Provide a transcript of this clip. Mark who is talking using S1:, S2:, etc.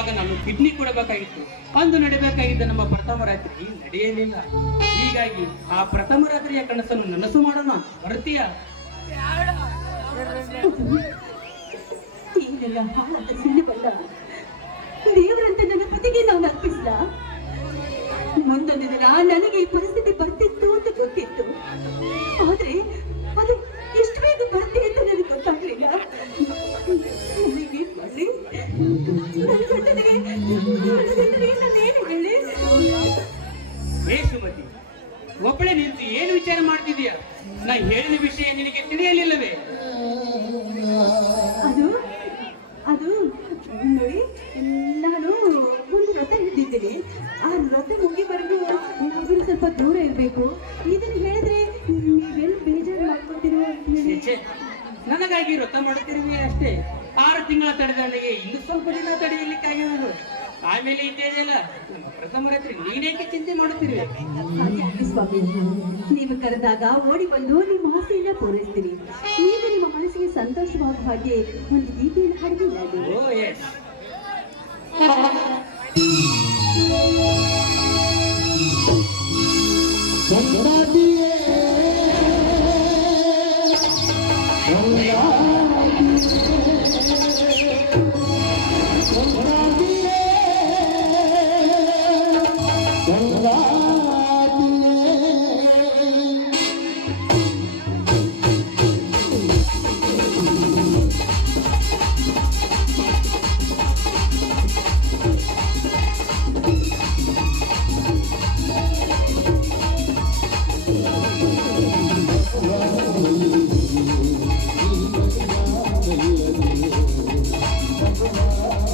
S1: ಆವಾಗ ನಾನು ಕಿಡ್ನಿ ಕೊಡಬೇಕಾಗಿತ್ತು. ಅಂದು ನಡೆಯಬೇಕಾಗಿದ್ದ ನಮ್ಮ ಪ್ರಥಮ ರಾತ್ರಿ ನಡೆಯಲಿಲ್ಲ. ಹೀಗಾಗಿ ಆ ಪ್ರಥಮ ರಾತ್ರಿಯ ಕನಸನ್ನು ನನಸು ಮಾಡೋಣ ಬರ್ತೀಯ
S2: ದೇವರಂತ ನನ್ನ ಪತಿಗೆ ನಾನು ಅರ್ಪಿಸಿದ. ಮುಂದೊಂದು ದಿನ ನನಗೆ ಈ ಪರಿಸ್ಥಿತಿ ಬರ್ತಿತ್ತು ಅಂತ ಗೊತ್ತಿತ್ತು. ಆದ್ರೆ
S1: ಸುಮತಿ ಒಬ್ಬಳೆ ನಿಂತು ಏನು ವಿಚಾರ ಮಾಡ್ತಿದೀಯ ನಾ ಹೇಳಿದ ವಿಷಯ ನಿನಗೆ ತಿಳಿಯಲಿಲ್ಲವೇ?
S2: ಅದು ಅದು ನೋಡಿ ನಾನು ಒಂದು ವ್ರತ ಹಿಡಿದಿದ್ದೀನಿ. ಆ ವ್ರತ ಮುಗಿವರೆಗೂ ನಾವಿರು ಸ್ವಲ್ಪ ದೂರ ಇರಬೇಕು. ಇದನ್ನು ಹೇಳಿದ್ರೆ ನೀವೆಲ್ಲ ಬೇಜಾರು ಮಾಡ್ಕೊತೀರೋ
S1: ನನಗಾಗಿ ವ್ರತ ಮಾಡುತ್ತಿರುವೆ ಅಷ್ಟೇ. ತಿಂಗಳ ತಡೆದಂಡೆಗೆ ಇನ್ನು ಸ್ವಲ್ಪ ದಿನ ತಡೆಯಲಿಕ್ಕಾಗಿರೋದು ಆಮೇಲೆ ಇದ್ದೇನಿಲ್ಲ ನಮ್ಮ ಪ್ರಥಮ ರಾತ್ರಿ ನೀನೇಕೆ ಚಿಂತೆ
S2: ಹಾಗೆ ಆಗ್ಲಿ ಸ್ವಾಮಿ. ನೀವು ಕರೆದಾಗ ಓಡಿ ಬಂದು ನಿಮ್ಮ ಆಸೆಯನ್ನ ಪೂರೈಸ್ತೀರಿ ಈಗ ನಿಮ್ಮ ಮನಸ್ಸಿಗೆ ಸಂತೋಷವಾದ ಹಾಗೆ ಒಂದು ಗೀತೆಯನ್ನು ಹಾಡಿದ್ದೀನಿ
S1: ಓ ಎಸ್